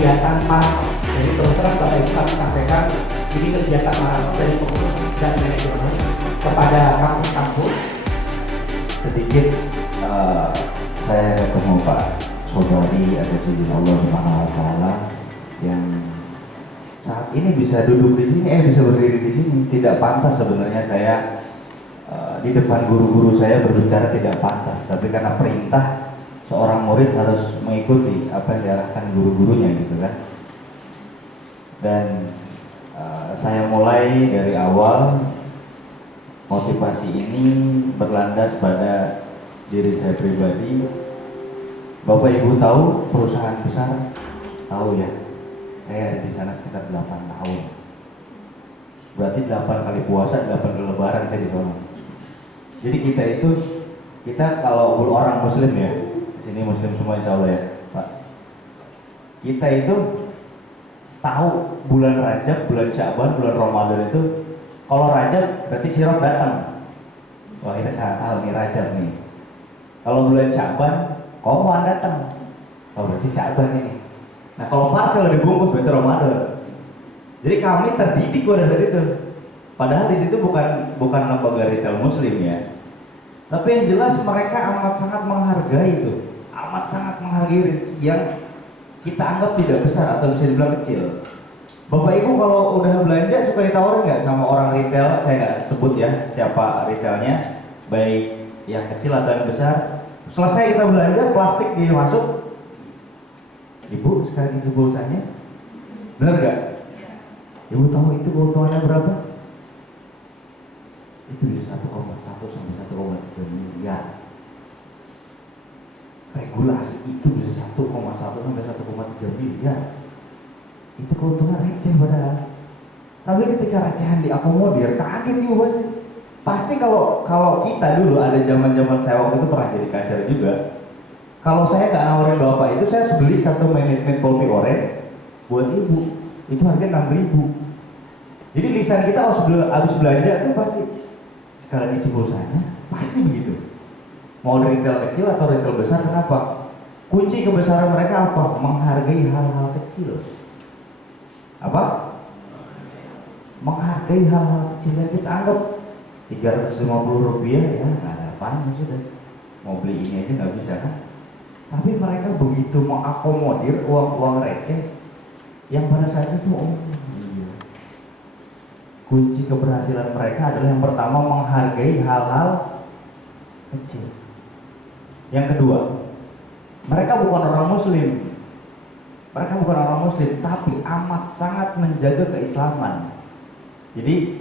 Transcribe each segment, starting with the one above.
kegiatan maraton. Jadi terus terang Bapak Ibu kami sampaikan ini kegiatan maraton dari pengurus dan manajemen kepada kampus-kampus. Sedikit saya ketemu Pak Sobari atas izin Allah Subhanahu Wa Taala yang saat ini bisa duduk di sini, bisa berdiri di sini. Tidak pantas sebenarnya saya di depan guru-guru saya berbicara, tidak pantas. Tapi karena perintah seorang murid harus mengikuti apa yang diarahkan guru-gurunya gitu kan. Dan saya mulai dari awal. Motivasi ini berlandas pada diri saya pribadi. Bapak Ibu tahu perusahaan besar? Tahu ya. Saya di sana sekitar 8 tahun. Berarti 8 kali puasa, 8 kali lebaran saya di sana. Jadi kita kalau orang muslim ya, di sini muslim semua insya Allah ya, Pak. Kita itu tahu bulan Rajab, bulan Sya'ban, bulan Ramadan itu. Kalau Rajab berarti sirop datang. Wah, kita sangat tahu nih Rajab nih. Kalau bulan Sya'ban, Qomoan datang. Oh, berarti Sya'ban ini. Nah, kalau parcel dibungkus berarti Ramadan. Jadi kami terdidik pada saat itu. Padahal di situ bukan lembaga retail muslim ya. Tapi yang jelas mereka amat sangat menghargai itu. Amat sangat menghargai rezeki yang kita anggap tidak besar atau bisa dibilang kecil. Bapak Ibu kalau udah belanja suka ditawarin nggak sama orang retail? Saya nggak sebut ya siapa retailnya, baik yang kecil atau yang besar. Selesai kita belanja, plastik dia masuk. Ibu sekali isi pulsanya, benar nggak? Ibu tahu itu keuntungannya berapa? Itu bisa 1,1 sampai 1,3 miliar. Regulasi itu bisa 1,1 sampai 1,3 miliar. Itu keuntungan receh padahal. Tapi ketika recehan diakomodir, kaget ibu pasti. Pasti kalau kita dulu ada zaman saya waktu itu pernah jadi kasir juga. Kalau saya nggak nawarin bapak itu, saya beli satu manajemen Polpi Oren buat ibu. Itu harga 6.000. Jadi lisan kita habis belanja itu pasti sekali isi pulsanya, pasti begitu. Mau retail kecil atau retail besar, kenapa? Kunci kebesaran mereka apa? Menghargai hal-hal kecil. Apa? Menghargai hal-hal kecil yang kita anggap 350 rupiah ya nggak ada apaan sudah, mau beli ini aja nggak bisa kan. Tapi mereka begitu mengakomodir uang-uang receh yang pada saat itu iya. Kunci keberhasilan mereka adalah yang pertama menghargai hal-hal kecil. Yang kedua, mereka bukan orang muslim. Mereka bukan orang muslim, tapi amat sangat menjaga keislaman. Jadi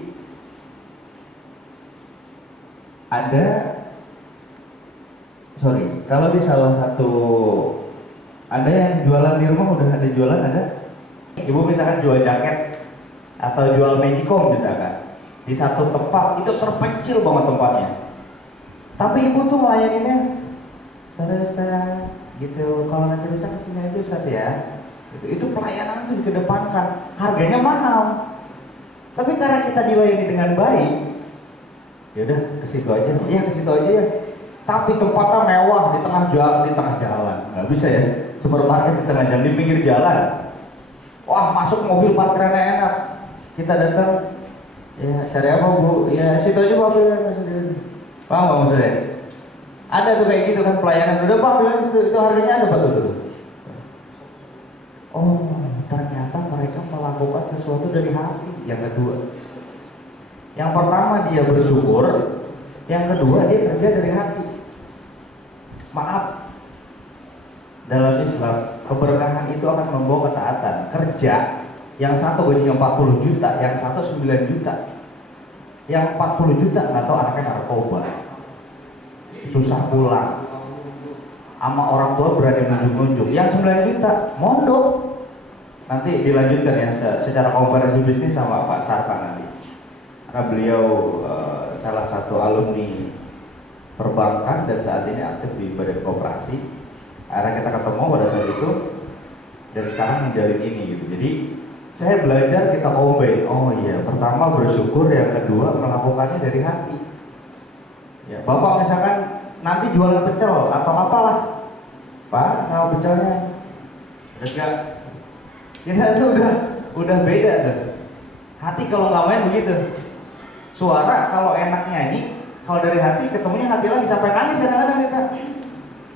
kalau di salah satu ada yang jualan di rumah, udah ada jualan ada. Ibu misalkan jual jaket atau jual magicom misalkan, di satu tempat itu terpencil banget tempatnya. Tapi ibu tuh melayaninnya, Ustaz, gitu. Kalau nanti rusak kesini aja Ustaz ya. Itu pelayanan itu dikedepankan, harganya mahal. Tapi karena kita dilayani dengan baik, ya udah ke situ aja. Iya ke situ aja ya. Tapi tempatnya mewah di tengah jalan. Nggak bisa ya. Supermarket di tengah jalan, di pinggir jalan. Wah, masuk mobil parkirannya enak. Kita datang, ya cari apa Bu? Ya situ aja mobilnya. Paham nggak maksudnya? Ada tuh kayak gitu kan pelayanan. Udah Pak, bilang itu harganya ada Pak dulu. Oh, ternyata mereka melakukan sesuatu dari hati. Yang kedua, yang pertama dia bersyukur, yang kedua dia kerja dari hati. Maaf, dalam Islam keberkahan itu akan membawa ketaatan. Kerja, yang satu gajinya 40 juta, yang satu 9 juta, yang 40 juta nggak tahu anaknya narkoba, susah pulang, sama orang tua berani nunjuk-nunjuk. Yang 9 juta mondok. Nanti dilanjutkan ya secara komparasi bisnis sama Pak Sarka nanti, karena beliau salah satu alumni perbankan dan saat ini aktif di Badan Koperasi. Akhirnya kita ketemu pada saat itu dan sekarang menjalin ini gitu. Jadi saya belajar kita combine. Oh iya, pertama bersyukur, yang kedua melakukannya dari hati. Ya, Bapak misalkan nanti jualan pecel atau apalah, Pak, sama pecelnya, ada nggak? Kita tuh udah beda tuh. Hati kalau nggak main begitu. Suara kalau enak nyanyi, kalau dari hati ketemunya hati lagi sampai nangis kadang-kadang kita.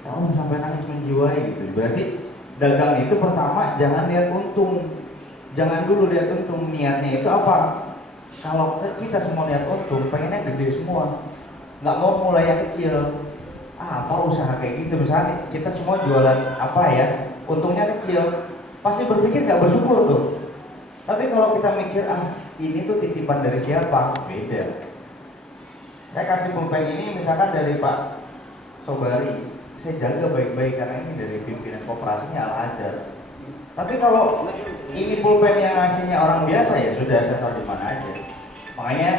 Sampai nangis menjiwai gitu. Berarti dagang itu pertama jangan lihat untung. Jangan dulu lihat untung, niatnya itu apa? Kalau kita semua lihat untung, pengennya gede semua. Nggak mau mulai yang kecil. Apa usaha kayak gitu, misalnya kita semua jualan apa ya, untungnya kecil, pasti berpikir nggak bersyukur tuh. Tapi kalau kita mikir ini tuh titipan dari siapa, beda. Saya kasih pulpen ini misalkan dari Pak Sobari, saya jaga baik-baik karena ini dari pimpinan koperasinya Al-Azhar. Tapi kalau ini pulpen yang ngasihnya orang biasa ya sudah, saya tahu di mana aja. Makanya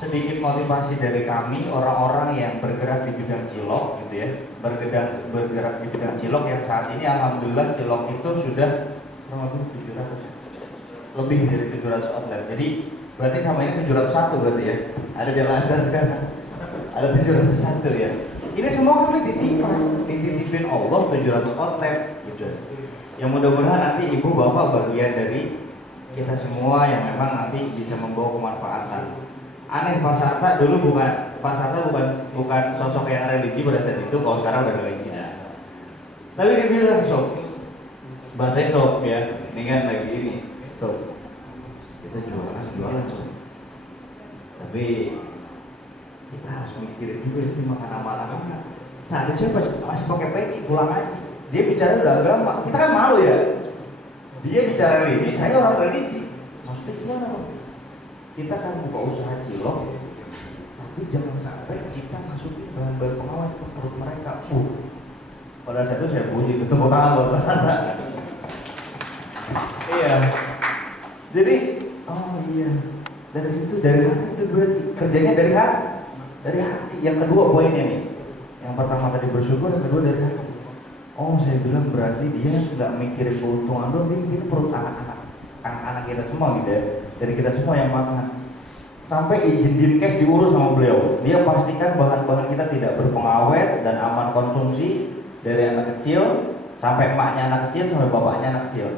sedikit motivasi dari kami orang-orang yang bergerak di bidang cilok gitu ya, bergerak di bidang cilok yang saat ini alhamdulillah cilok itu sudah lebih dari 700 outlet. Jadi berarti sama ini 701 berarti ya. Ada di Al-Azhar sekarang. Ada 701 ya. Ini semua kami dititipin Allah 700 outlet gitu. Yang mudah-mudahan nanti ibu bapak bagian dari kita semua yang memang nanti bisa membawa kemanfaatan. Aneh Pak Sarta dulu bukan sosok yang religi pada saat itu, kalau sekarang udah religi ya. Tapi dia bilang sob, bahasanya sob ya, ini kan lagi ini sob, kita jualan sob. Tapi kita harus mikirin juga ini makan anak-anak. Saat itu saya masih pakai peci pulang aja. Dia bicara udah agama, kita kan malu ya. Dia bicara religi, saya orang religi. Maksudnya gimana? Kita kan buka usaha cilok, tapi jangan sampai kita masukin bahan-bahan pengawet ke perut mereka. Pada saat itu saya bunyi tepuk tangan buat Mas Santa. Iya. Jadi, iya. Dari situ dari hati itu berarti kerjanya dari hati. Yang kedua poinnya nih. Yang pertama tadi bersyukur, yang kedua dari hati. Saya bilang berarti dia nggak mikirin keuntungan doang, dia mikirin perut anak-anak kita semua gitu ya. Dari kita semua yang makan. Sampai izin dinkes diurus sama beliau. Dia pastikan bahan-bahan kita tidak berpengawet dan aman konsumsi dari anak kecil sampai emaknya anak kecil sampai bapaknya anak kecil.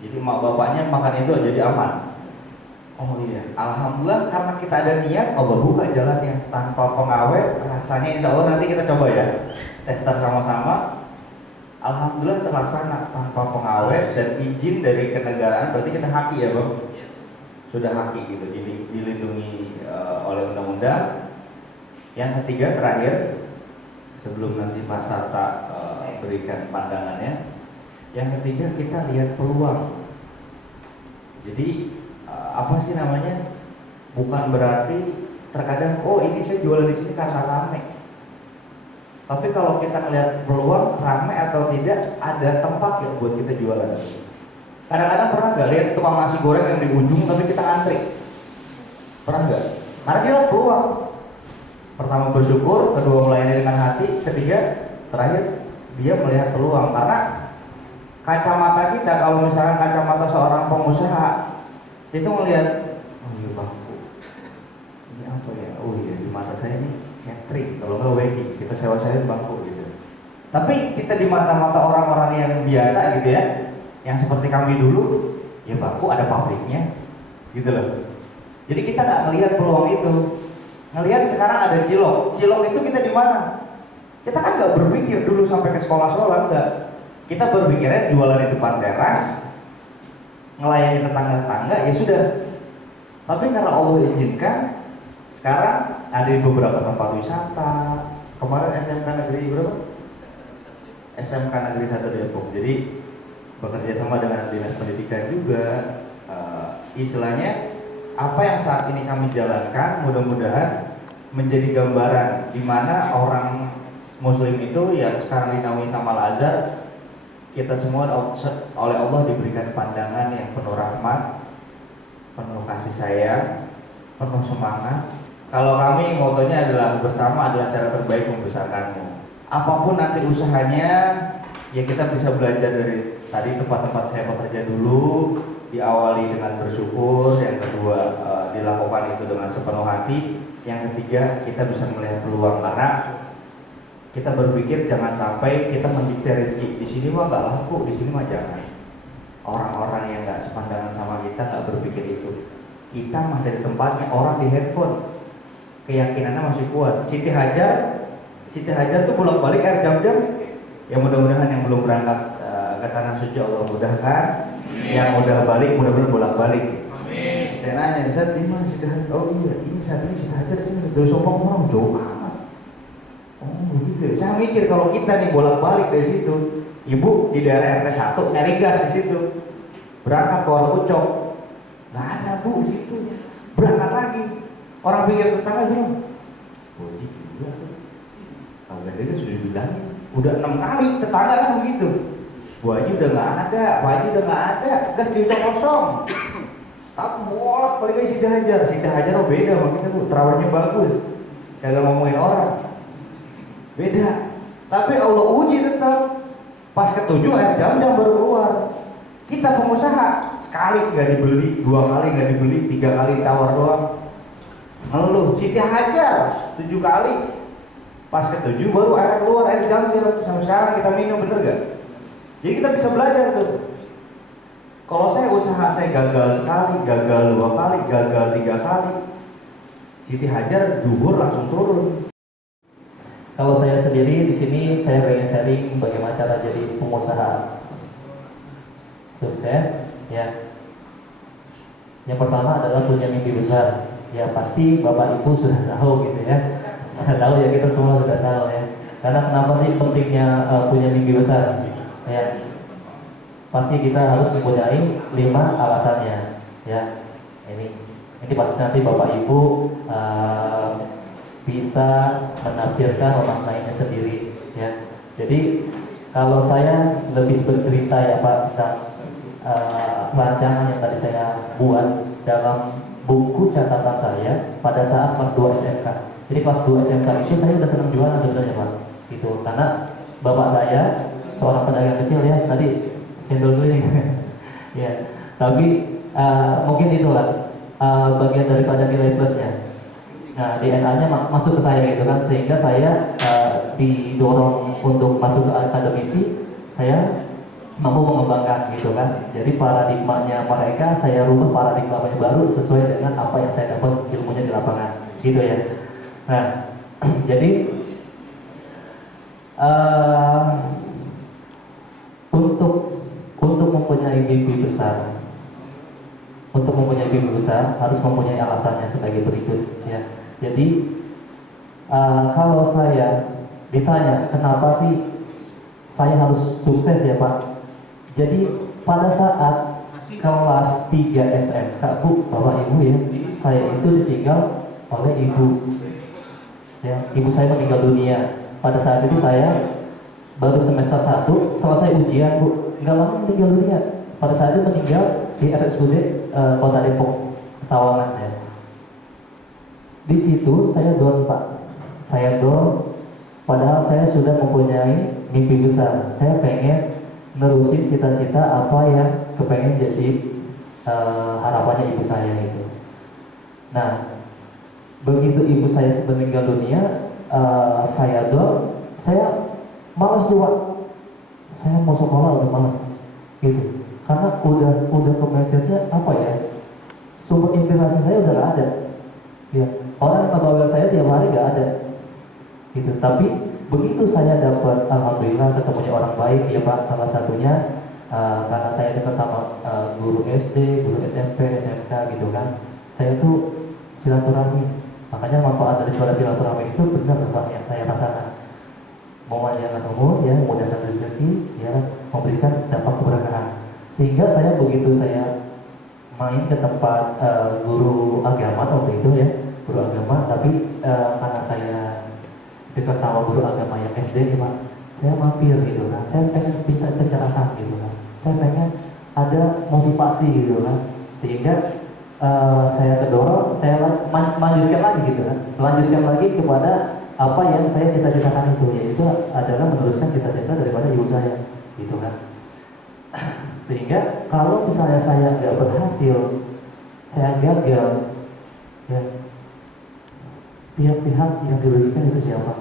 Jadi emak bapaknya makan itu jadi aman. Iya, alhamdulillah karena kita ada niat Allah buka jalannya tanpa pengawet. Rasanya insya Allah nanti kita coba ya. Tester sama-sama. Alhamdulillah terlaksana tanpa pengawet dan izin dari kenegaraan, berarti kita haki ya Bang? Sudah haki gitu, jadi dilindungi oleh undang-undang. Yang ketiga terakhir, sebelum nanti Pak Sarta berikan pandangannya, yang ketiga kita lihat peluang. Jadi apa sih namanya? Bukan berarti terkadang ini saya jualan di sini karena rame. Tapi kalau kita ngelihat peluang rame atau tidak, ada tempat ya buat kita jualan. Kadang-kadang pernah nggak lihat tukang nasi goreng yang di ujung tapi kita antri? Pernah nggak? Karena dia lihat peluang. Pertama bersyukur, kedua melayani dengan hati, ketiga terakhir dia melihat peluang. Karena kacamata kita, kalau misalnya kacamata seorang pengusaha itu melihat, iya bangku, ini apa ya? Iya di mata saya ini catering, kalau nggak wedding, kita sewa-sewain bangku gitu. Tapi kita di mata-mata orang-orang yang biasa gitu ya, yang seperti kami dulu, ya bangku ada pabriknya, gitu loh. Jadi kita nggak melihat peluang itu. Ngelihat sekarang ada cilok itu kita di mana? Kita kan nggak berpikir dulu sampai ke sekolah-sekolah, enggak. Kita berpikirnya jualan di depan teras, ngelayani tetangga-tetangga, ya sudah. Tapi karena Allah izinkan, sekarang ada di beberapa tempat wisata. Kemarin SMK Negeri berapa? SMK Negeri 1 Depok. Jadi bekerja sama dengan dinas pendidikan juga. Istilahnya apa yang saat ini kami jalankan mudah-mudahan menjadi gambaran di mana orang Muslim itu yang sekarang dinaungi sama Al-Azhar, kita semua oleh Allah diberikan pandangan yang penuh rahmat, penuh kasih sayang, penuh semangat. Kalau kami motonya adalah bersama adalah cara terbaik membesarkanmu. Apapun nanti usahanya, ya kita bisa belajar dari tadi tempat-tempat saya bekerja dulu, diawali dengan bersyukur, yang kedua dilakukan itu dengan sepenuh hati, yang ketiga kita bisa melihat peluang karena kita berpikir jangan sampai kita mendikte rezeki. Di sini mah nggak laku, di sini mah jangan. orang-orang yang nggak sepandangan sama kita nggak berpikir itu. Kita masih di tempatnya, orang di handphone, keyakinannya masih kuat. Siti Hajar tuh bolak-balik air Zam-Zam. Ya mudah-mudahan yang belum berangkat ke tanah suci Allah mudahkan, yang udah balik mudah-mudahan bolak-balik. Amin. Saya nanya, saat ini mana Siti Hajar? Oh iya, ini saat ini Siti Hajar ini dari Sompang orang jauh amat. Oh begitu. Saya mikir kalau kita nih bolak-balik dari situ, ibu di daerah RT 1 nyari gas di situ, berangkat ke Warung Ucok, nggak ada bu di situ, berangkat lagi. Orang pikir tetangga bilang, oh iya tuh, kalau dari sudah dibilangin, udah 6 kali tetangga kan begitu. Bu Haji udah nggak ada, Pak Haji udah nggak ada, gas di Ucok kosong. Tapi bolak balik lagi Siti Hajar oh beda sama kita bu, terawihnya bagus, kagak ngomongin orang, beda. Tapi Allah uji tetap. Pas ketujuh air Zam-Zam baru keluar. Kita pengusaha sekali nggak dibeli, 2 kali nggak dibeli, 3 kali tawar doang. Ngeluh. Siti Hajar 7 kali. Pas ketujuh baru air keluar, air Zam-Zam. Sampai sekarang kita minum, bener gak? Jadi kita bisa belajar tuh. Kalau saya usaha saya gagal sekali, gagal 2 kali, gagal 3 kali, Siti Hajar zuhur langsung turun. Kalau saya sendiri di sini saya pengen sharing bagaimana cara jadi pengusaha sukses. Ya, yang pertama adalah punya mimpi besar. Ya pasti Bapak Ibu sudah tahu gitu ya. Sudah tahu ya, kita semua sudah tahu ya. Karena kenapa sih pentingnya punya mimpi besar? Ya, pasti kita harus mempunyai 5 alasannya. Ya, ini pasti nanti Bapak Ibu bisa menafsirkan, memaknainya sendiri ya. Jadi kalau saya lebih bercerita ya Pak tentang rancangan yang tadi saya buat dalam buku catatan saya pada saat kelas 2 SMK. Jadi kelas 2 SMK itu saya udah senang jualan sebenarnya Pak. Gitu. Karena bapak saya seorang pedagang kecil ya, tadi cendol keliling. Ya. Tapi mungkin itulah bagian daripada nilai plusnya. Nah, DNA-nya masuk ke saya gitu kan, sehingga saya didorong untuk masuk ke akademisi, saya mampu mengembangkan gitu kan. Jadi paradigmanya mereka saya rubah paradigmanya baru sesuai dengan apa yang saya dapat ilmunya di lapangan, gitu ya. Nah, jadi untuk mempunyai mimpi besar, harus mempunyai alasannya sebagai berikut ya. Jadi kalau saya ditanya kenapa sih saya harus sukses ya Pak, jadi pada saat kelas 3 SMK Bu, Bapak Ibu ya, saya itu ditinggal oleh ibu ya. Ibu saya meninggal dunia. Pada saat itu saya baru semester 1 selesai ujian Bu, nggak lama meninggal dunia. Pada saat itu meninggal di RSUD Kota Depok Sawangan ya. Di situ saya down Pak, saya down. Padahal saya sudah mempunyai mimpi besar. Saya pengen nerusin cita-cita apa yang kepengen jadi harapannya ibu saya itu. Nah, begitu ibu saya meninggal dunia, saya down, saya malas doang. Saya mau sekolah udah malas, gitu. Karena udah ke mindsetnya apa ya? Sumber inspirasi saya udah gak ada. Ya, orang yang ngebawel saya tiap hari gak ada, gitu. Tapi begitu saya dapat, alhamdulillah ketemunya orang baik ya Pak. Salah satunya karena saya dekat sama guru SD, guru SMP, SMK gitu kan. Saya tuh silaturahmi. Makanya manfaat dari suara silaturahmi itu benar Pak yang saya rasakan. Memanjangkan umur ya, memudahkan rezeki ya, memberikan dampak keberkahan. Sehingga saya begitu saya main ke tempat guru agama waktu itu ya, guru agama, tapi karena saya dekat sama guru agama yang SD ya Pak, saya mampir gitu kan. Saya pengen bisa pencerahan gitu kan. Saya pengen ada motivasi gitu kan. Sehingga saya kedorong, saya lanjutkan lagi gitu kan. Lanjutkan lagi kepada apa yang saya cita-citakan itu, yaitu adalah meneruskan cita-cita daripada ibu saya gitu kan. Sehingga kalau misalnya saya nggak berhasil, saya gagal ya, pihak-pihak yang dirugikan itu siapa?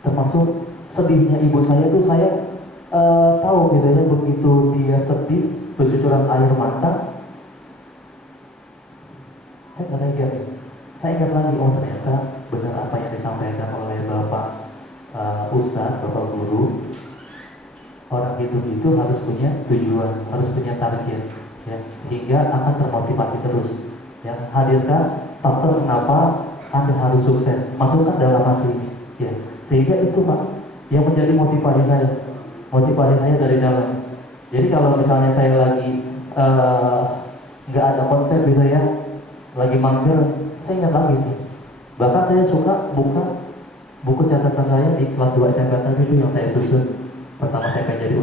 Termasuk sedihnya ibu saya itu saya tahu gitu ya, begitu dia sedih bercucuran air mata, saya nggak ingat. Saya ingat lagi, oh ternyata benar apa yang disampaikan oleh Bapak Ustadz, Bapak Guru. Orang hidup itu harus punya tujuan, harus punya target, ya, sehingga akan termotivasi terus. Ya, hadirkan faktor kenapa Anda harus sukses, masukkan dalam hati, ya, sehingga itu Pak yang menjadi motivasi saya dari dalam. Jadi kalau misalnya saya lagi nggak ada konsep gitu ya, lagi mager, saya ingat lagi. Bahkan saya suka buka buku catatan saya di kelas 2 SMP tadi itu yang saya susun. Pertama saya pengen jadi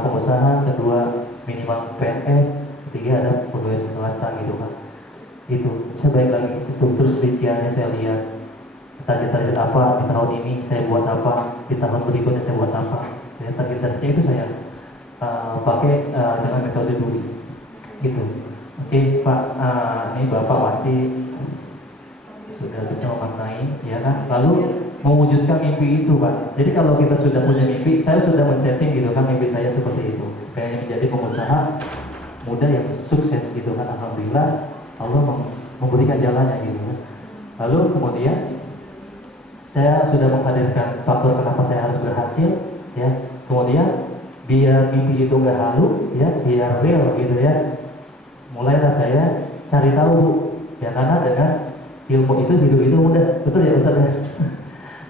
pengusaha, kedua minimal PNS, ketiga ada pegawai swasta gitu kan. Itu saya balik lagi ke situ, terus pikirannya saya lihat target-target apa di tahun ini saya buat apa, di tahun berikutnya saya buat apa. Ya, target-targetnya itu saya pakai dengan metode dulu gitu. Oke Pak, ini Bapak pasti sudah bisa memaknai, ya kan? Lalu mewujudkan mimpi itu Pak. Jadi kalau kita sudah punya mimpi, saya sudah men-setting gitu kan mimpi saya seperti itu, pengen menjadi pengusaha muda yang sukses gitu kan. Alhamdulillah Allah memberikan jalannya gitu kan. Lalu kemudian saya sudah menghadirkan faktor kenapa saya harus berhasil, ya. Kemudian biar mimpi itu nggak halu, ya, biar real gitu ya. Mulailah saya cari tahu, ya, karena dengan ilmu itu hidup itu mudah, betul ya Ustaz ya?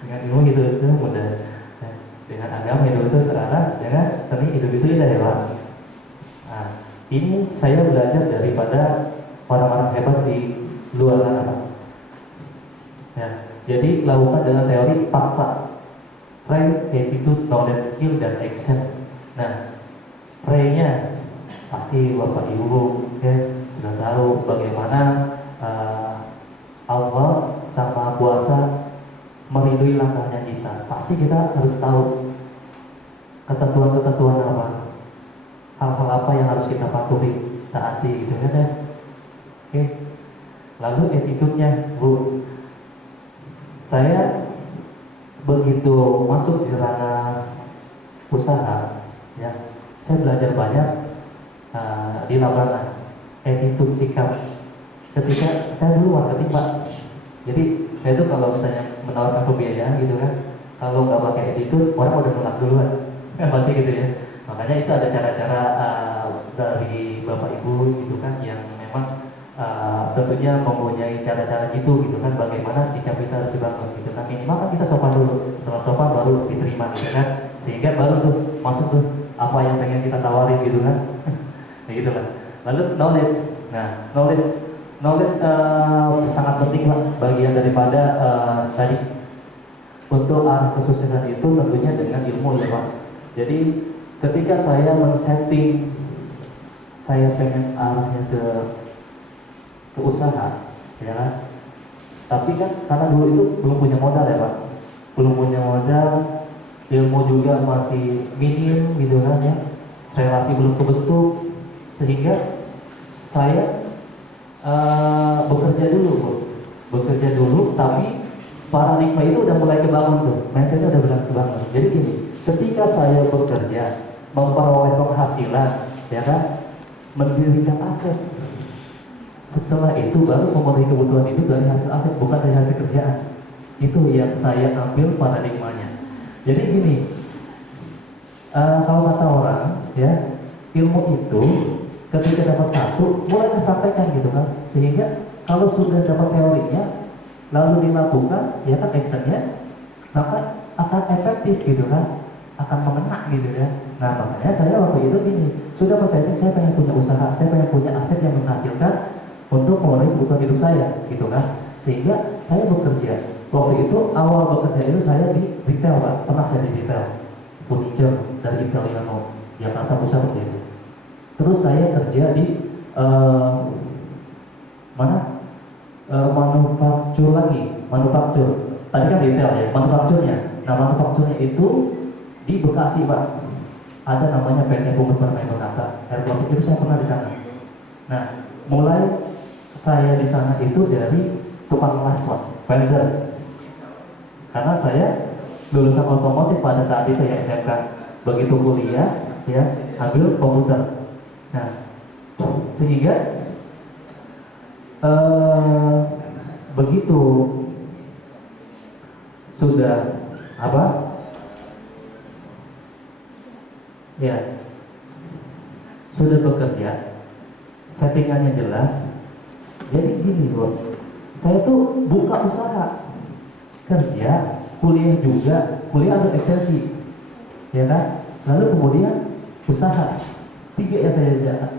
Dengan ilmu hidup itu mudah, ya. Dengan agama hidup itu sederhana, dengan seni hidup itu indah ya Pak. Nah, ini saya belajar daripada orang-orang hebat di luar sana Pak. Ya, jadi lakukan dengan teori paksa, Ray, attitude, knowledge, skill, dan action. Nah, Ray-nya pasti Bapak Ibu ya sudah tahu bagaimana Allah sama kuasa meridui langkahnya kita. Pasti kita harus tahu ketentuan-ketentuan apa, hal-hal apa yang harus kita patuhi, taati gitu kan ya. Oke. Lalu attitude-nya Bu, saya begitu masuk di ranah usaha, ya, saya belajar banyak di lapangan, attitude, sikap. Ketika saya dulu marketing Pak, jadi saya itu kalau misalnya menawarkan pembiayaan gitu kan, kalau nggak pakai attitude, orang udah nolak duluan, kan pasti gitu ya. Makanya itu ada cara-cara dari Bapak Ibu gitu kan, yang memang tentunya mempunyai cara-cara gitu kan, bagaimana sikap kita harus dibangun gitu kan. Minimal kan kita sopan dulu, setelah sopan baru diterima gitu kan, sehingga baru tuh masuk tuh apa yang pengen kita tawarin gitu kan. Nah gitu kan. Lalu knowledge, nah knowledge sangat penting Pak, bagian daripada tadi untuk arah kesuksesan itu tentunya dengan ilmu ya Pak. Jadi ketika saya men-setting saya pengen arahnya ke usaha, ya kan? Tapi kan karena dulu itu belum punya modal ya Pak, belum punya modal, ilmu juga masih minim gitu kan ya, relasi belum kebentuk, sehingga saya bekerja dulu, tapi paradigma itu udah mulai kebangun tuh, mindsetnya udah mulai kebangun. Jadi gini, ketika saya bekerja, memperoleh penghasilan, ya kan, mendirikan aset. Setelah itu baru memenuhi kebutuhan hidup dari hasil aset, bukan dari hasil kerjaan. Itu yang saya ambil paradigmanya. Jadi gini, kalau kata orang, ya, ilmu itu ketika dapat satu, mulai dipraktekkan gitu kan. Sehingga kalau sudah dapat teorinya, lalu dilakukan, ya kan, actionnya, maka akan efektif gitu kan, akan mengena gitu ya. Nah makanya saya waktu itu gini, sudah men-setting saya pengen punya usaha, saya pengen punya aset yang menghasilkan untuk memenuhi kebutuhan hidup saya gitu kan. Sehingga saya bekerja, waktu itu awal bekerja itu saya di retail Pak, pernah saya di retail furniture dari Italiano, Jakarta Pusat waktu itu. Terus saya kerja di manufaktur. Tadi kan retail ya, manufakturnya. Nah manufakturnya itu di Bekasi Pak, ada namanya PT Puput Permendonasa, Airport itu saya pernah di sana. Nah mulai saya di sana itu dari tukang las Pak, welder. Karena saya lulusan otomotif pada saat itu ya, SMK. begitu kuliah ya ambil komputer. Nah, sehingga begitu sudah apa ya sudah bekerja, settingannya jelas. Jadi gini loh, saya tuh buka usaha, kerja, kuliah juga, kuliah ambil ekstensi, ya kan? Lalu kemudian usaha, 3 yang saya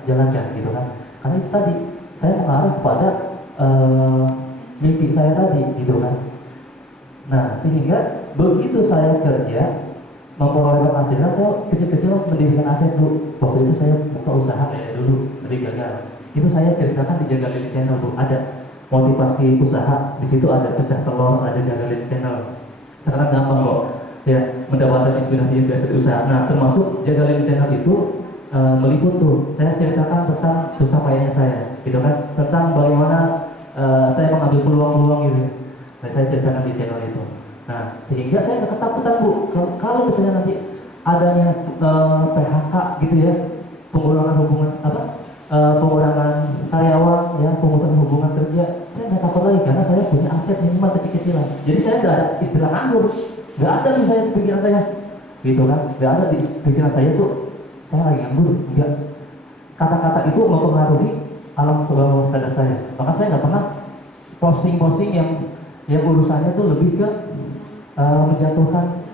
jalankan gitu kan. Karena itu tadi saya mengarah pada mimpi saya tadi gitu kan. Nah, sehingga begitu saya kerja memperoleh penghasilan, saya kecil-kecil mendirikan aset dulu. Waktu itu saya buka usaha kayak dulu, dari gagal. Itu saya ceritakan di Jaga Lili Channel, Bu. Ada motivasi usaha, di situ ada pecah telur, ada Jaga Lili Channel. Sekarang gampang kok, ya mendapatkan inspirasi usaha. Nah, termasuk Jaga Lili Channel itu meliput tuh. Saya ceritakan tentang susah payahnya saya, gitu kan, tentang bagaimana saya mengambil peluang-peluang gitu. Nah, saya ceritakan di channel itu. Nah, sehingga saya nggak ketakutan, Bu. Kalau misalnya nanti adanya PHK gitu ya, pengurangan hubungan pengurangan karyawan, ya pemutusan hubungan kerja, saya nggak takut lagi karena saya punya aset minimal kecil-kecilan. Jadi saya nggak ada istilah nganggur, nggak ada di saya pikiran saya, gitu kan? Nggak ada di pikiran saya tuh saya lagi nganggur, enggak. Kata-kata itu mempengaruhi alam bawah sadar saya. Maka saya nggak pernah posting-posting yang urusannya tuh lebih ke menjatuhkan,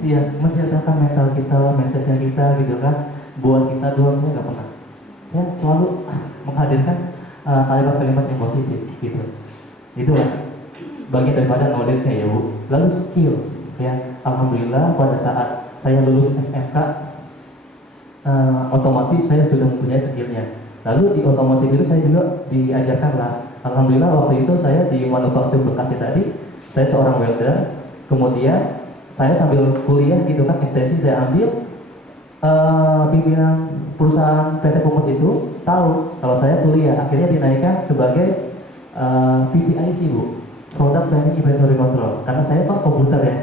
ya menjatuhkan mental kita, mindsetnya kita gitu kan, buat kita doang. Saya nggak pernah. Saya selalu menghadirkan kalimat-kalimat yang positif gitu. Itulah bagian daripada knowledge-nya ya, Bu. Lalu skill, ya alhamdulillah pada saat saya lulus SMK otomotif saya sudah mempunyai skillnya. Lalu di otomotif itu saya juga diajarkan las. Alhamdulillah waktu itu saya di manufaktur Bekasi tadi, saya seorang welder. Kemudian saya sambil kuliah gitu kan, ekstensi saya ambil, pimpinan perusahaan PT Pumut itu tahu kalau saya kuliah, akhirnya dinaikkan sebagai PPIC, Bu, Product Planning Inventory Control. Karena saya kan komputer ya,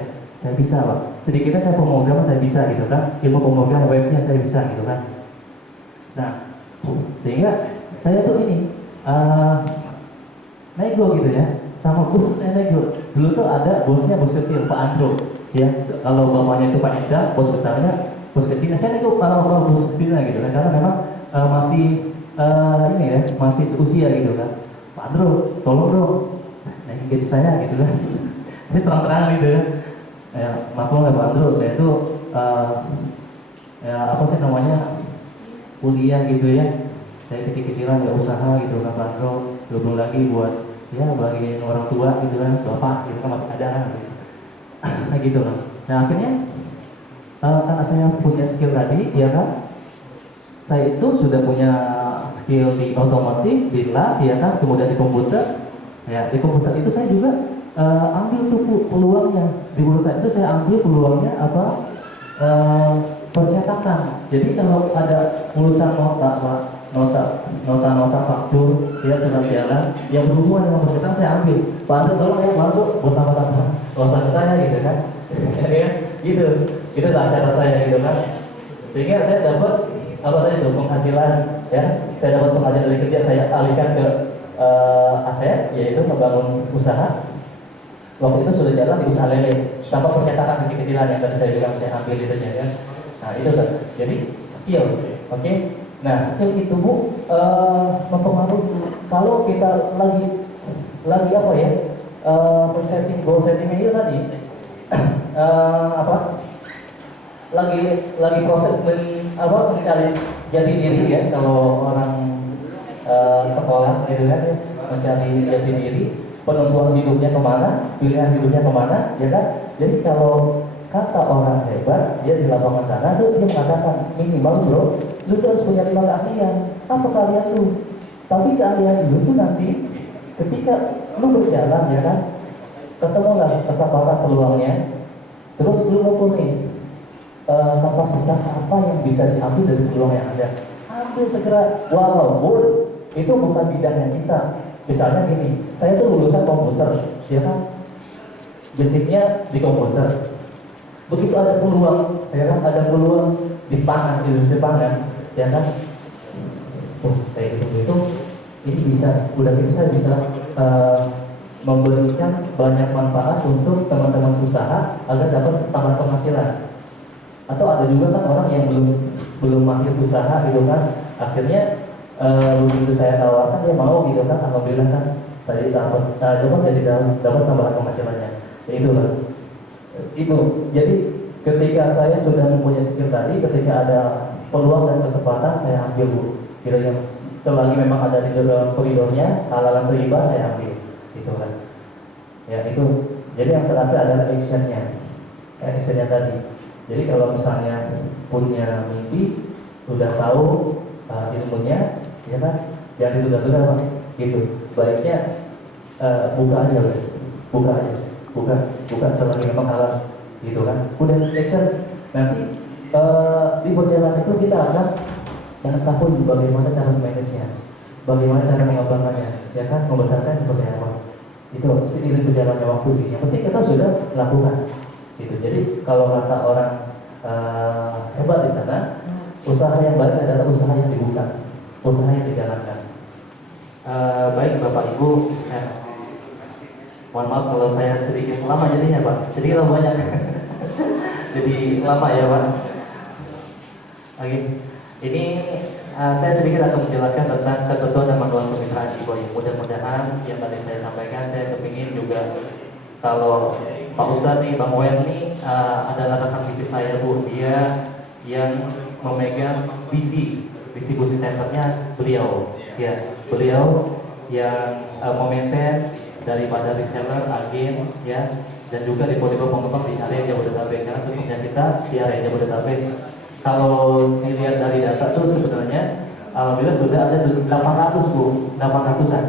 saya bisa, Pak. Sedikitnya saya pemrograman saya bisa gitu kan, ilmu pemrograman webnya saya bisa gitu kan. Nah, sehingga saya tuh ini nego gitu ya, sama bos saya nego. Dulu tuh ada bosnya, bos kecil, Pak Andro, ya. Kalau bapaknya itu Pak Enda, bos besarnya, bos kecilnya. Saya nego kalau bos kecilnya gitu kan, karena memang masih ini ya, masih seusia gitu kan. Pak Andro, tolong dong, naikin gaji saya gitu kan. Saya terang-terangan gitu kan. Ya, maklum ya Pak Andro, saya tuh ya apa sih namanya, kuliah gitu ya. Saya kecil-kecilan nggak usaha gitu kan Pak Andro. Belum lagi buat ya bagian orang tua gitu kan, bapak gitu kan masih ada gitu. Nah gitu kan. Nah akhirnya karena saya punya skill tadi ya kan, saya itu sudah punya skill di otomotif, di las ya kan, kemudian di komputer. Ya di komputer itu saya juga ambil tuh peluangnya. Di perusahaan itu saya ambil peluangnya apa, percetakan. Jadi kalau ada urusan nota faktur, ya surat jalan yang berhubungan dengan percetakan saya ambil. Pak Andro tolong ya, bantu buat tambah-tambah urusan saya gitu kan. Ya gitu, itu cara saya gitu kan. Sehingga saya dapat apa tadi itu penghasilan, ya. Saya dapat penghasilan dari kerja, saya alihkan ke aset, yaitu membangun usaha. Waktu itu sudah jalan di usaha lele, tanpa percetakan kecil-kecilan yang tadi saya bilang saya ambil itu ya. Nah itu kan, jadi skill, oke? Nah skill itu Bu mempengaruhi kalau kita lagi apa ya, setting goal settingnya itu tadi apa? Lagi proses mencari jati diri ya, kalau orang sekolah gitu kan, mencari jati diri, penentuan hidupnya kemana, pilihan hidupnya kemana, ya kan? Jadi kalau kata orang hebat, dia di lapangan sana tuh dia mengatakan minimal bro, lu tuh harus punya 5 keahlian. Apa keahlian lu? Tapi keahlian lu tuh nanti ketika lu berjalan ya kan, ketemulah kesempatan peluangnya, terus lu ukur nih kapasitas apa yang bisa diambil dari peluang yang ada. Ambil segera, walaupun itu bukan bidangnya kita. Misalnya gini, saya tuh lulusan komputer, ya kan? Basicnya di komputer. Begitu ada peluang ya kan ada peluang di pangan, industri pangan, ya kan. Tuh, saya hitung itu ini bisa, udah gitu saya bisa memberikan banyak manfaat untuk teman-teman usaha agar dapat tambahan penghasilan. Atau ada juga kan orang yang belum mahir usaha gitu kan, akhirnya begitu saya tawarkan dia mau gitu kan, alhamdulillah kan tadi dapat dapat tambahan penghasilannya. Ya itu lah. Itu jadi ketika saya sudah mempunyai skill tadi, ketika ada peluang dan kesempatan saya ambil Bu. Gitu yang selagi memang ada di dalam koridornya halalan riba saya ambil gitu kan. Ya itu. Jadi yang terakhir adalah actionnya tadi. Jadi kalau misalnya punya mimpi, udah tahu ilmunya, ya kan, jangan ditunda-tunda Pak. Gitu. Baiknya buka aja, buka selagi memang halal, gitu kan. Udah action, nanti di perjalanan itu kita akan tahu bagaimana cara manage-nya, bagaimana cara mengembangkannya, ya kan, membesarkan seperti apa. Itu seiring berjalannya waktu ini. Yang penting kita sudah lakukan. Gitu. Jadi kalau kata orang hebat di sana, usaha yang baik adalah usaha yang dibuka, usaha yang dijalankan. Baik Bapak Ibu, mohon maaf kalau saya sedikit lama jadinya Pak, jadi kalau banyak jadi lama ya Pak. Oke, ini saya sedikit akan menjelaskan tentang ketentuan dan manual kemitraan Ciboy. Mudah-mudahan yang tadi saya sampaikan, saya kepingin juga kalau Pak Ustadz nih, Bang Wen nih adalah rekan bisnis saya Bu. Dia yang memegang distribusi centernya beliau. Ya, beliau yang memaintain daripada reseller, agen, ya, dan juga depo-depo pengembang di area Jabodetabek. Karena sebelumnya kita di area Jabodetabek. Kalau dilihat dari data tuh sebenarnya alhamdulillah sudah ada 800 Bu, 800-an.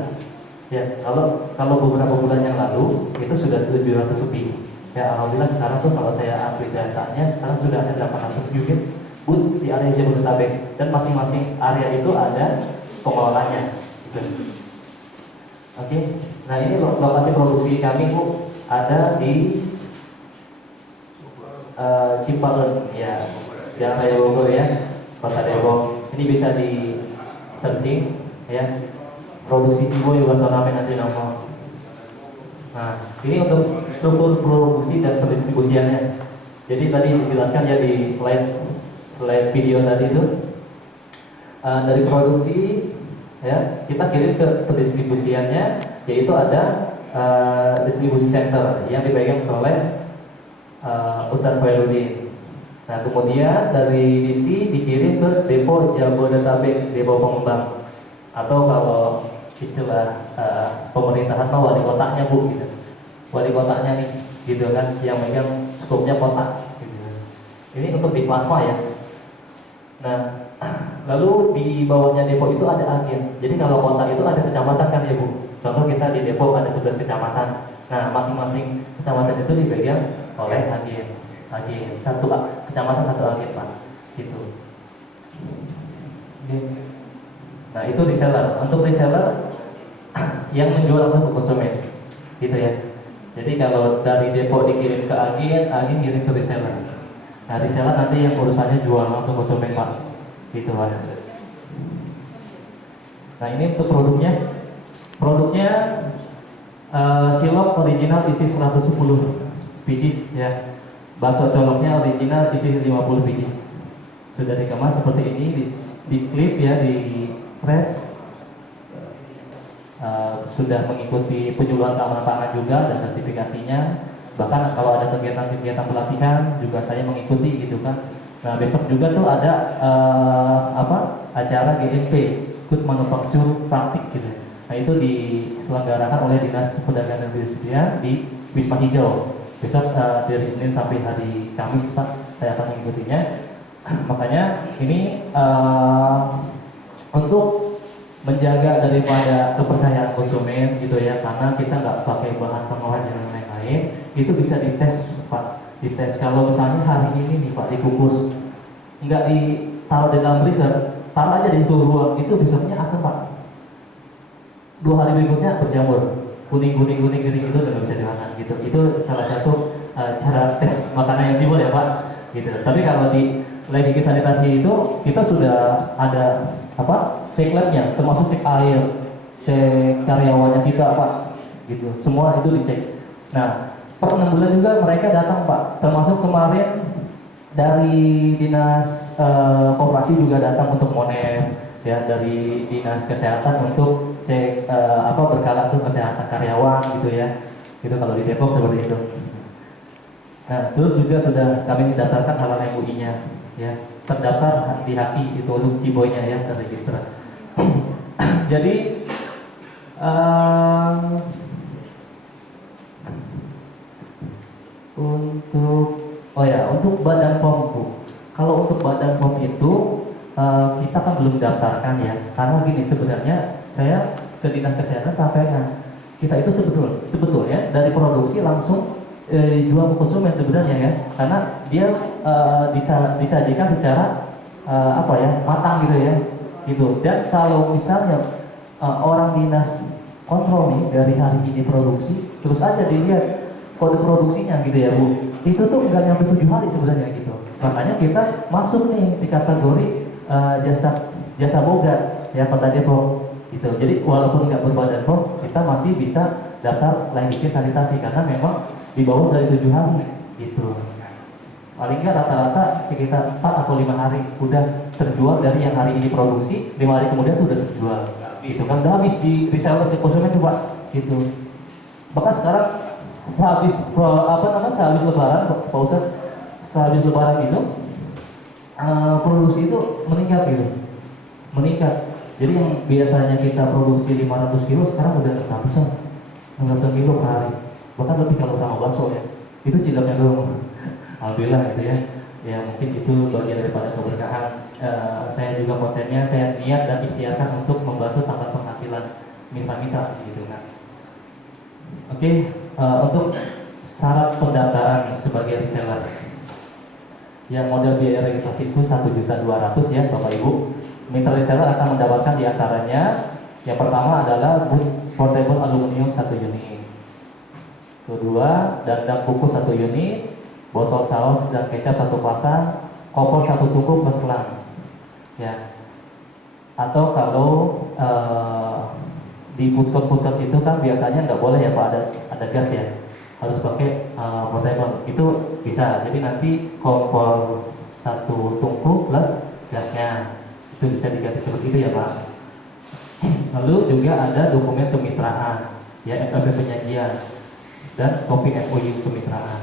Ya, kalau beberapa bulan yang lalu itu sudah 700 lebih. Ya, alhamdulillah sekarang tuh kalau saya ambil datanya sekarang sudah ada 800 unit booth di area Jabodetabek, dan masing-masing area itu ada pengelolanya. Gitu. Oke, nah ini lokasi produksi kami Bu ada di Cipalen, ya, Jalan Raya Bogor ya, Kota Depok. Ini bisa di searching ya. Produksi Ciboy Wasonamen nanti nomor. Nah, ini untuk struktur produksi dan pendistribusiannya. Jadi tadi dijelaskan ya di slide video tadi itu dari produksi ya kita kirim ke pendistribusiannya, yaitu ada distribusi center yang dipegang oleh Ustadz Khairuddin. Nah, kemudian dari DC dikirim ke depo Jabodetabek, depo pengembang, atau kalau istilah pemerintahan mah wali kotanya Bu, gitu. Wali kotanya nih, gitu kan, yang megang skopnya kota. Gitu. Ini untuk di plasma ya. Nah, lalu di bawahnya depo itu ada agen. Jadi kalau kota itu ada kecamatan kan ya Bu. Contoh kita di Depok ada 11 kecamatan. Nah, masing-masing kecamatan itu dipegang oleh agen. Satu kecamatan satu agen Pak. Gitu. Oke. Nah, itu reseller. Untuk reseller yang menjual langsung ke konsumen, gitu ya. Jadi kalau dari depo dikirim ke agen kirim ke reseller. Nah, reseller nanti yang urusannya jual langsung ke konsumen Pak. Gitu Pak. Nah, ini untuk produknya. Produknya cilok original isi 110 biji ya. Bakso coloknya original isi 50 biji. Sudah dikemas seperti ini, di clip ya, di press. Sudah mengikuti penyuluhan keamanan pangan juga dan sertifikasinya. Bahkan kalau ada kegiatan-kegiatan pelatihan juga saya mengikuti gitu kan. Nah, besok juga tuh ada acara GMP, Good Manufacture Praktik gitu. Nah, itu diselenggarakan oleh Dinas Perdagangan dan Perindustrian di Wisma Hijau. Besok dari Senin sampai hari Kamis Pak, saya akan mengikutinya. Makanya ini untuk menjaga daripada kepercayaan konsumen gitu ya, karena kita nggak pakai bahan pengawet dan lain-lain, itu bisa dites Pak. Dites kalau misalnya hari ini nih Pak dikukus, nggak ditaruh di dalam freezer, taruh aja di suhu ruang, itu besoknya asam Pak. 2 hari berikutnya berjamur, kuning gering itu udah nggak bisa dimakan gitu. Itu salah satu cara tes makanan yang simpel ya Pak. gitu. Tapi kalau di lab bikin sanitasi itu kita sudah ada apa cek labnya, termasuk cek air, cek karyawannya kita Pak, gitu. Semua itu dicek. Nah, per 6 bulan juga mereka datang Pak, termasuk kemarin dari dinas koperasi juga datang untuk monet, ya dari dinas kesehatan untuk cek apa berkala tuh kesehatan karyawan gitu ya. Itu kalau di Depok seperti itu. Nah, terus juga sudah kami daftarkan halaman MUI-nya, ya terdaftar di HAKI itu untuk Ciboynya ya terregister. Jadi untuk badan POM Bu. Kalau untuk badan POM itu kita kan belum daftarkan ya, karena gini sebenarnya saya ke dinas kesehatan sampaikan kita itu sebetulnya dari produksi langsung jual ke konsumen sebenarnya ya, karena dia disajikan secara matang gitu ya, gitu. Dan kalau misalnya orang dinas kontrol nih dari hari ini produksi, terus aja dilihat kode produksinya gitu ya Bu, itu tuh nggak nyampe 7 hari sebenarnya gitu. Makanya kita masuk nih di kategori jasa boga ya Kota Depok gitu. Jadi walaupun nggak berbadan POM, kita masih bisa daftar layanan bikin sanitasi karena memang di bawah dari 7 hari gitu. Paling nggak rata-rata sekitar 4 atau 5 hari udah terjual dari yang hari ini produksi, 5 hari kemudian tuh udah terjual gitu kan, udah habis di reseller ke konsumen tuh Pak gitu. Bahkan sekarang sehabis lebaran Pak Ustadz, sehabis lebaran itu produksi itu meningkat gitu, meningkat. Jadi yang biasanya kita produksi 500 kilo sekarang udah 600 kilo per hari, bahkan lebih kalau sama bakso ya. Itu ciloknya doang. Alhamdulillah gitu ya. Ya mungkin itu bagian daripada keberkahan. Saya juga konsennya, saya niat dan ikhtiarkan untuk membantu tambah penghasilan mitra-mitra gitu kan. Oke, untuk syarat pendaftaran sebagai reseller, yang model biaya registrasi itu 1.200.000 ya Bapak Ibu. Mitra reseller akan mendapatkan diantaranya yang pertama adalah boot portable aluminium 1 unit, kedua dandang kukus 1 unit, botol saus dan kecap 1 pasang, kompor 1 tungku plus selang ya. Atau kalau di food court itu kan biasanya nggak boleh ya Pak, ada gas ya, harus pakai portable, itu bisa. Jadi nanti kompor 1 tungku plus gasnya itu bisa diganti seperti itu ya Pak. Lalu juga ada dokumen kemitraan ya, SOP penyajian dan kopi MOU kemitraan.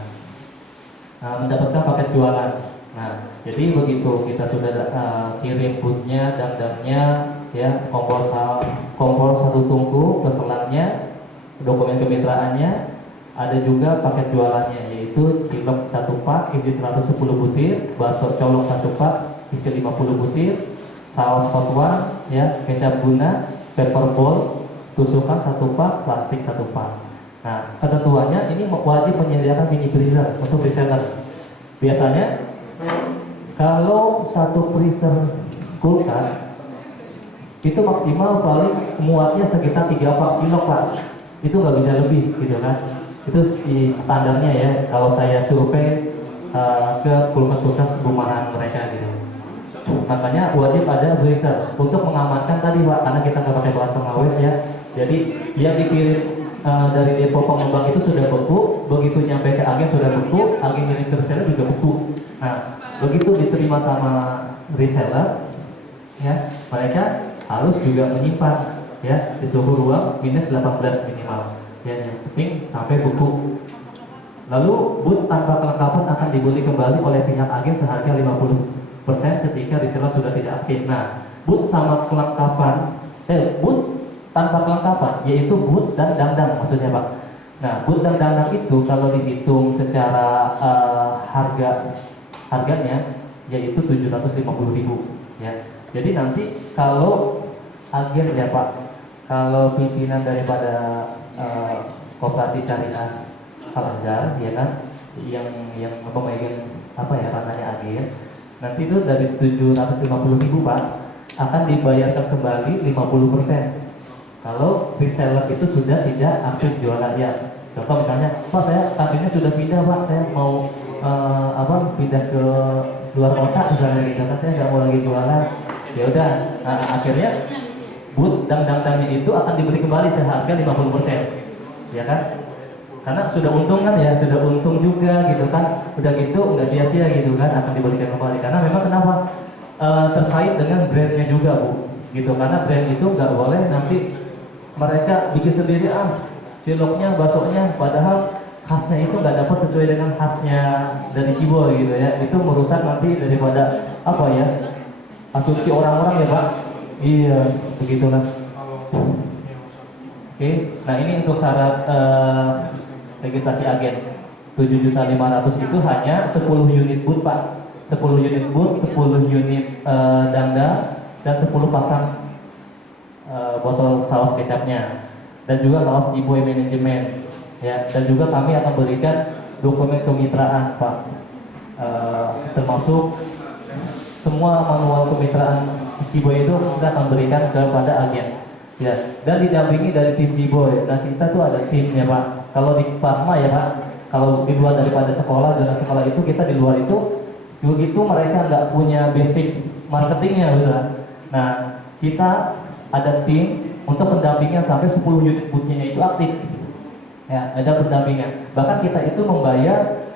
Mendapatkan paket jualan. Nah, jadi begitu kita sudah kirim bootnya, dandangnya, ya kompor 1 tungku, keselangnya, dokumen kemitraannya, ada juga paket jualannya yaitu cilok 1 pak isi 110 butir, bakso colok 1 pak isi 50 butir, saus potwan, ya kecap guna, pepper ball, tusukan 1 pak, plastik 1 pak. Nah, ketentuannya ini wajib menyediakan mini freezer untuk reseller. Biasanya kalau 1 freezer kulkas itu maksimal paling muatnya sekitar 3 kilo Pak. Itu nggak bisa lebih gitu kan. Itu standarnya ya kalau saya survei ke kulkas-kulkas rumahan mereka gitu. Makanya wajib ada freezer untuk mengamankan tadi Pak, karena kita nggak pakai bahan pengawet ya. Jadi yang dikirim dari depo pengembang itu sudah beku, begitu nyampe ke agen sudah beku, agen milik reseller juga beku. Nah, begitu diterima sama reseller, ya mereka harus juga menyimpan ya di suhu ruang minus 18 minimal. Ya, yang penting sampai beku. Lalu boot tanpa kelengkapan akan dibeli kembali oleh pihak agen seharga 50% ketika reseller sudah tidak aktif. Nah, boot sama kelengkapan, boot tanpa kelengkapan yaitu boot dan dandang maksudnya Pak. Nah, boot dan dandang itu kalau dihitung secara harganya yaitu 750.000 ya. Jadi nanti kalau agen ya Pak, kalau pimpinan daripada koperasi syariah Al-Azhar ya kan, yang memegang ranahnya agen, nanti itu dari 750.000 Pak akan dibayarkan kembali 50%. Kalau reseller itu sudah tidak aktif jualan ya. Contoh misalnya, Pak saya kantinnya sudah pindah Pak, saya mau pindah ke luar kota misalnya gitu kan, saya nggak mau lagi jualan, ya udah. Nah, akhirnya booth dangdangnya itu akan dibeli kembali seharga 50%, ya kan? Karena sudah untung kan ya, sudah untung juga gitu kan, udah gitu nggak sia-sia gitu kan, akan diberikan kembali. Karena memang kenapa? Terkait dengan brandnya juga Bu, gitu. Karena brand itu nggak boleh nanti mereka bikin sendiri ciloknya, baksonya, padahal khasnya itu nggak dapat sesuai dengan khasnya dari Ciboy gitu ya. Itu merusak nanti daripada apa ya, asumsi orang-orang ya Pak. Iya, begitulah. Oke, nah ini untuk syarat registrasi agen 7.500.000 itu hanya 10 unit booth Pak. 10 unit booth, 10 unit dangda, dan 10 pasang botol saus kecapnya, dan juga kaos Ciboy manajemen ya. Dan juga kami akan berikan dokumen kemitraan Pak, termasuk semua manual kemitraan Ciboy itu kita akan berikan kepada agen ya, dan didampingi dari tim Ciboy. Nah, kita tuh ada timnya Pak. Kalau di Plasma ya Pak, kalau di luar daripada sekolah, zona sekolah itu kita di luar itu begitu mereka nggak punya basic marketingnya gitu. Nah, kita ada tim untuk pendampingan sampai 10 unit booth-nya itu aktif ya, ada pendampingan. Bahkan kita itu membayar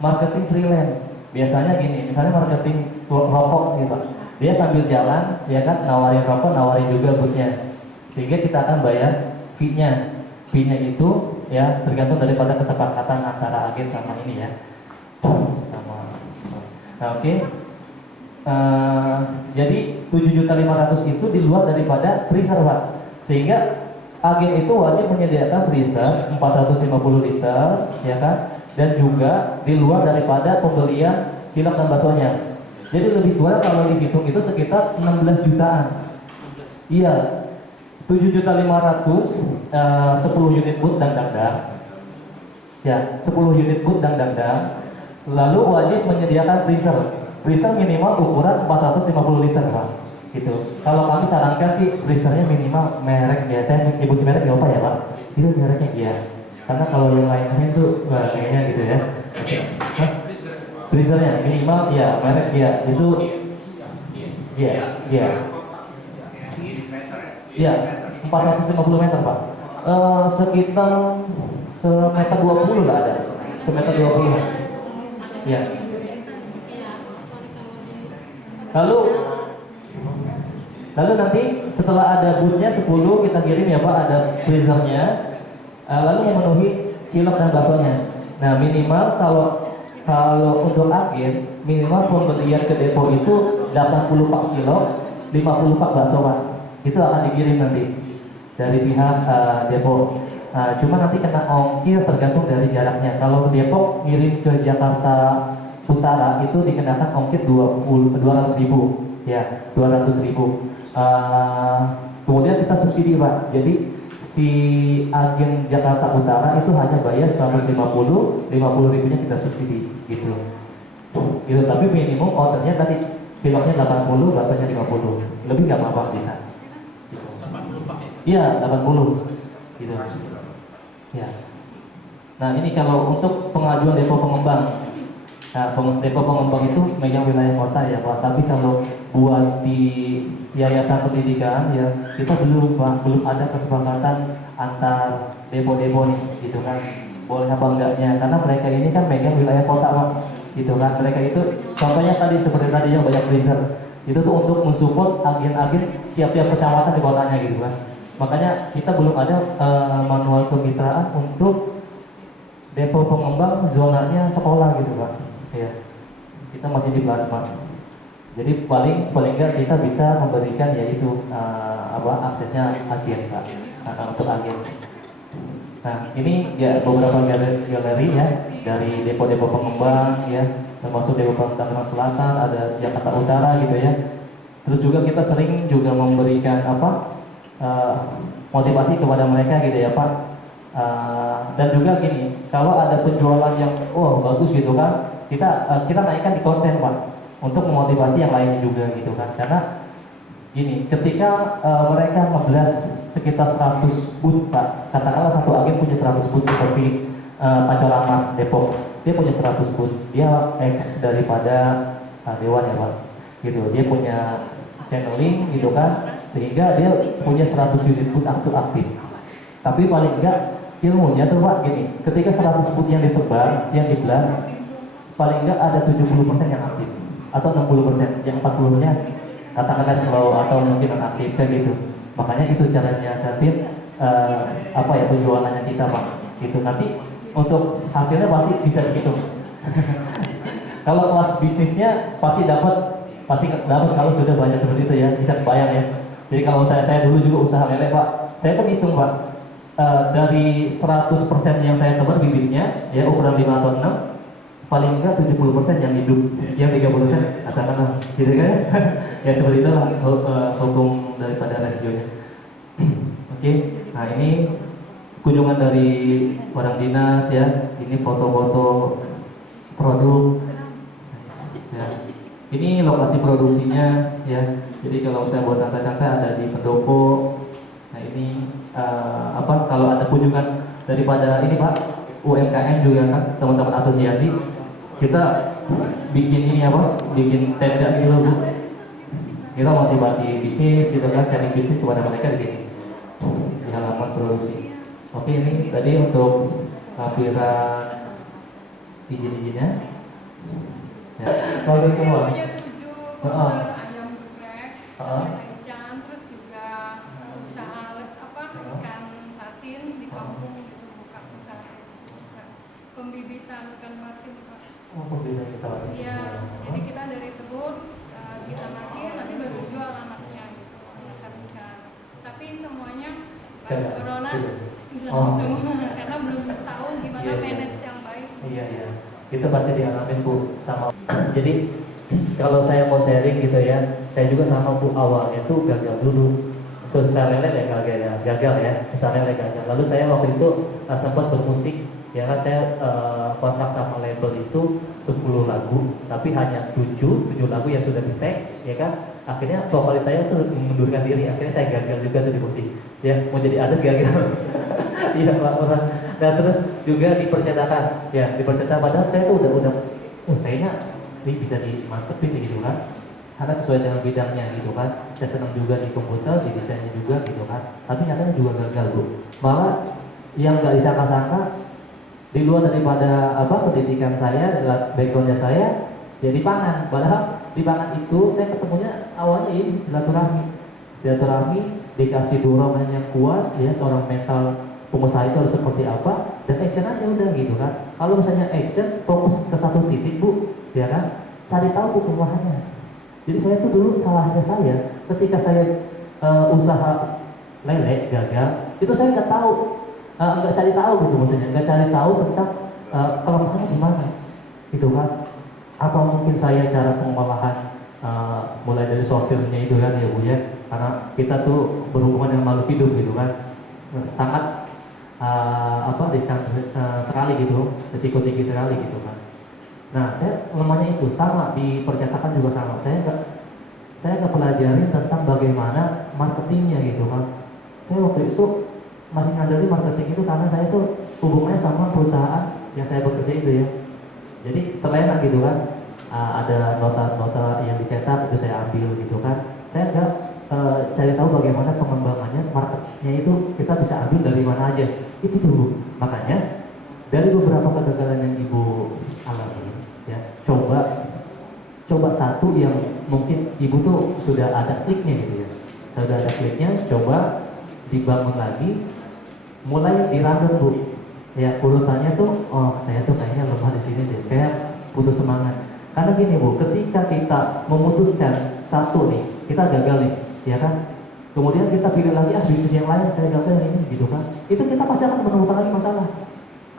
marketing freelance. Biasanya gini, misalnya marketing rokok gitu, dia sambil jalan ya kan, nawarin rokok, nawarin juga booth-nya, sehingga kita akan bayar fee-nya. Fee-nya itu ya tergantung daripada kesepakatan antara agen sama ini ya, sama. Nah, oke. Jadi 7.500.000 itu di luar daripada freezer Pak, sehingga agen itu wajib menyediakan freezer 450 liter ya kan, dan juga di luar daripada pembelian cilok dan baksonya. Jadi lebih kurang kalau dihitung itu sekitar 16 jutaan. Iya, 7.500.000, 10 unit booth dan dangdang ya, 10 unit booth dan dangdang. Lalu wajib menyediakan freezer minimal ukuran 450 liter Pak, gitu. Kalau kami sarankan sih freezernya minimal merek ya, saya nyebut merek ya apa ya Pak, itu mereknya Gia, karena kalau yang lain tuh kayaknya gitu ya. Freezernya minimal ya merek Gia, itu Gia, 450 meter Pak, sekitar semeter 20 lah ada, semeter 20 ya. Lalu nanti setelah ada booth-nya 10 kita kirim ya Pak, ada freezernya, lalu memenuhi cilok dan baksonya. Nah, minimal kalau untuk agen minimal pembelian ke depo itu 80 pak cilok, 50 pak bakso Pak. Itu akan dikirim nanti dari pihak depo. Cuma nanti kena ongkir tergantung dari jaraknya. Kalau Depok ngirim ke Jakarta Utara itu dikenakan ongkir 200.000 ya, 200.000. Kemudian kita subsidi Pak. Jadi si agen Jakarta Utara itu hanya bayar 150 ribunya kita subsidi gitu. Gitu, tapi minimum ordernya tadi ciloknya 80, baksonya 50. Lebih nggak apa-apa bisa. 80 Pak ya? Iya, 80 gitu. Ya. Nah, ini kalau untuk pengajuan depo pengembang. Nah, depo pengembang itu megang wilayah kota ya Pak. Tapi kalau buat di yayasan pendidikan ya kita belum ada kesepakatan antar depo-depo nih gitu kan. Boleh apa enggaknya? Karena mereka ini kan megang wilayah kota Pak. Gitu kan. Mereka itu contohnya tadi seperti tadi yang banyak freezer. Itu tuh untuk mensupport agen-agen tiap-tiap kecamatan di kotanya gitu kan. Makanya kita belum ada manual kemitraan untuk depo pengembang zonanya sekolah gitu Pak. Ya, kita masih di Plasma. Jadi paling nggak kita bisa memberikan yaitu aksesnya agen Pak, untuk agen. Nah, ini ya beberapa galeri ya dari depo-depo pengembang ya, termasuk depo pengembang Selatan, ada Jakarta Utara gitu ya. Terus juga kita sering juga memberikan motivasi kepada mereka gitu ya Pak. Dan juga gini, kalau ada penjualan yang bagus gitu kan, kita naikkan di konten Pak, untuk memotivasi yang lainnya juga gitu kan. Karena gini, ketika mereka ngeblas sekitar 100 booth Pak, katakanlah satu agen punya 100 booth seperti Pancoran Mas Depok. dia punya 100 put, dia X daripada Dewan ya Pak, gitu. Dia punya channeling gitu kan, sehingga dia punya 100 unit put aktif. Tapi paling enggak ilmunya tuh Pak gini, ketika 100 put yang ditebar, yang diblas, paling enggak ada 70% yang aktif atau 60%, yang 40-nya katakanlah slow atau mungkin non aktif kayak gitu. Makanya itu caranya Syafin, apa ya, penjualannya kita Pak. Gitu nanti untuk hasilnya pasti bisa dihitung. Kalau kelas bisnisnya pasti dapat kalau sudah banyak seperti itu ya, bisa kebayang ya. Jadi kalau saya dulu juga usaha lele Pak, saya pun hitung Pak. Dari 100% yang saya tebar bibitnya ya ukuran 5 atau 6, paling enggak 70% yang hidup, yang 30% katakanlah gitu kan. Ya seperti itulah hukum daripada rasionya. Oke, nah ini kunjungan dari orang dinas ya, ini foto-foto produk ya. Ini lokasi produksinya ya, jadi kalau saya buat santai-santai ada di pendopo. Nah ini kalau ada kunjungan daripada ini Pak UMKM juga kan, teman-teman asosiasi, kita bikin ini bikin tenda gitu Bu, kita motivasi bisnis gitu kan, sharing bisnis kepada mereka di sini di halaman produksi. Oke, ini tadi untuk tampilan izin-izinnya ya, kalau semua punya 7 ayam geprek, taichan, terus juga usaha ikan patin di kampung gitu, buka usaha juga. Pembibitan ikan patin Pak. Oh, pembelian kita. Iya, jadi kita dari kebun kita makin nanti baru jual anaknya gitu, anak ikan. Tapi semuanya pas corona hilang semua karena belum tahu gimana manage yang baik. Iya. Itu pasti dialamin Bu sama. Jadi kalau saya mau sharing gitu ya, saya juga sama Bu awalnya tuh gagal dulu. Usaha lele gagal ya, usaha lele gagal. Lalu saya waktu itu sempat bermusik, ya kan saya kontrak sama label itu 10 lagu, tapi hanya 7 lagu yang sudah di-tag, ya kan. Akhirnya vokalis saya tuh mengundurkan diri, akhirnya saya gagal juga tuh di musik. Ya, mau jadi artis gagal. Iya Pak, orang. Nah terus juga di percetakan, ya di percetakan, padahal saya tuh udah kayaknya ini bisa di marketing gitu kan, karena sesuai dengan bidangnya gitu kan. Saya senang juga di komputer, di desainnya juga gitu kan, tapi nyatanya juga gagal Bu. Malah yang nggak disangka-sangka, di luar daripada pendidikan saya, backgroundnya saya jadi pangan. Padahal di pangan itu saya ketemunya awalnya ini silaturahmi, dikasih dorongan yang kuat ya, seorang mental pengusaha itu harus seperti apa, dan action aja udah gitu kan. Kalau misalnya action fokus ke satu titik Bu, ya kan, cari tahu Bu kelemahannya. Jadi saya tuh dulu salahnya saya ketika saya usaha lele gagal, itu saya nggak cari tahu gitu, maksudnya nggak cari tahu tentang kelemahannya di mana gitu kan. Apa mungkin saya cara pengolahan mulai dari sortirnya itu kan ya Bu ya, karena kita tuh berhubungan dengan makhluk hidup gitu kan, sangat riskan sekali gitu, risiko tinggi sekali gitu kan. Nah saya lemahnya itu sama di percetakan juga sama, saya nggak pelajarin tentang bagaimana marketingnya gitu kan. Saya waktu itu masih ngandelin marketing itu karena saya tuh hubungannya sama perusahaan yang saya bekerja itu ya, jadi terlena gitu kan. Ada nota-nota yang dicetak itu saya ambil gitu kan. Saya nggak cari tahu bagaimana pengembangannya, marketnya itu kita bisa ambil dari mana aja itu tuh. Makanya dari beberapa kegagalan yang Ibu alami ya, coba satu yang mungkin Ibu tuh sudah ada kliknya gitu ya, sudah ada kliknya, coba dibangun lagi, mulai dirandom Bu ya, urutannya tuh, oh saya tuh kayaknya lemah di sini deh, saya putus semangat. Karena gini Bu, ketika kita memutuskan satu nih, kita gagal nih, ya kan, kemudian kita pilih lagi bisnis yang lain, saya gagal yang ini gitu kan, itu kita pasti akan menemukan lagi masalah.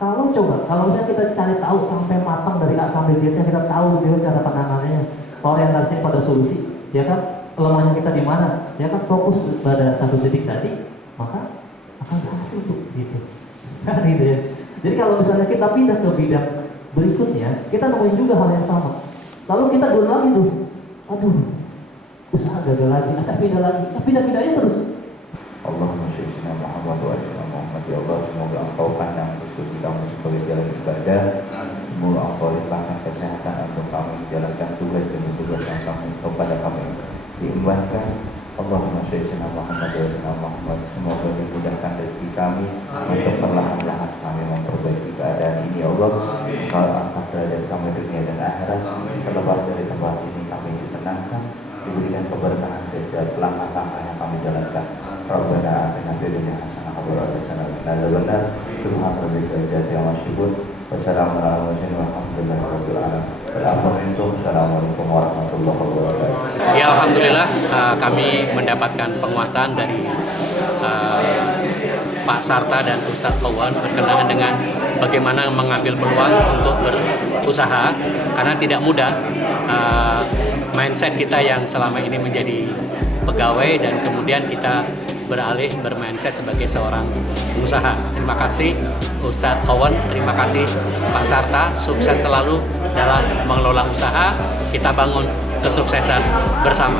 Kalau misalnya kita cari tahu sampai matang dari A sampai Z, kita tahu gitu cara penanganannya, orientasinya pada solusi, ya kan, kelemahannya kita di mana, ya kan, fokus pada satu titik tadi, maka akan berhasil tuh gitu. Kan gitu ya. Jadi kalau misalnya kita pindah ke bidang berikutnya, kita nemuin juga hal yang sama, lalu kita dulu lagi tuh, aduh usaha gagal lagi, asal pindah lagi, pindah-pindahnya terus. Allahumma sholli ala Muhammad wa ala Muhammad. Ya Allah, semoga Engkau pandang khusus kami sebagai jalan ibadah, Semoga Allah limpahkan kesehatan untuk kami menjalankan tugas dan tugas yang kami kepada kami diembankan. Allahumma sholli ala Muhammad wa ala Muhammad. Semoga dimudahkan rezeki kami untuk perlahan-lahan kami memperbaiki keadaan ini, ya Allah. Kalau angkat derajat kami dunia dan akhirat, terlepas dari tempat ini kami ditenangkan, diberikan keberkahan setiap langkah-langkah yang kami jalankan. Rabbana atina fid dunya hasanah wa qina adzabannar. Subhana rabbika rabbil izzati amma yasifun. Wassalamu ala mursalin walhamdulillahi rabbil alamin. Assalamualaikum warahmatullahi wabarakatuh. Ya, alhamdulillah kami mendapatkan penguatan dari Pak Sarta dan Ustadz Awan berkenaan dengan bagaimana mengambil peluang untuk berusaha, karena tidak mudah. Mindset kita yang selama ini menjadi pegawai dan kemudian kita beralih bermindset sebagai seorang pengusaha. Terima kasih Ustadz Awan, terima kasih Pak Sarta, sukses selalu dalam mengelola usaha. Kita bangun kesuksesan bersama.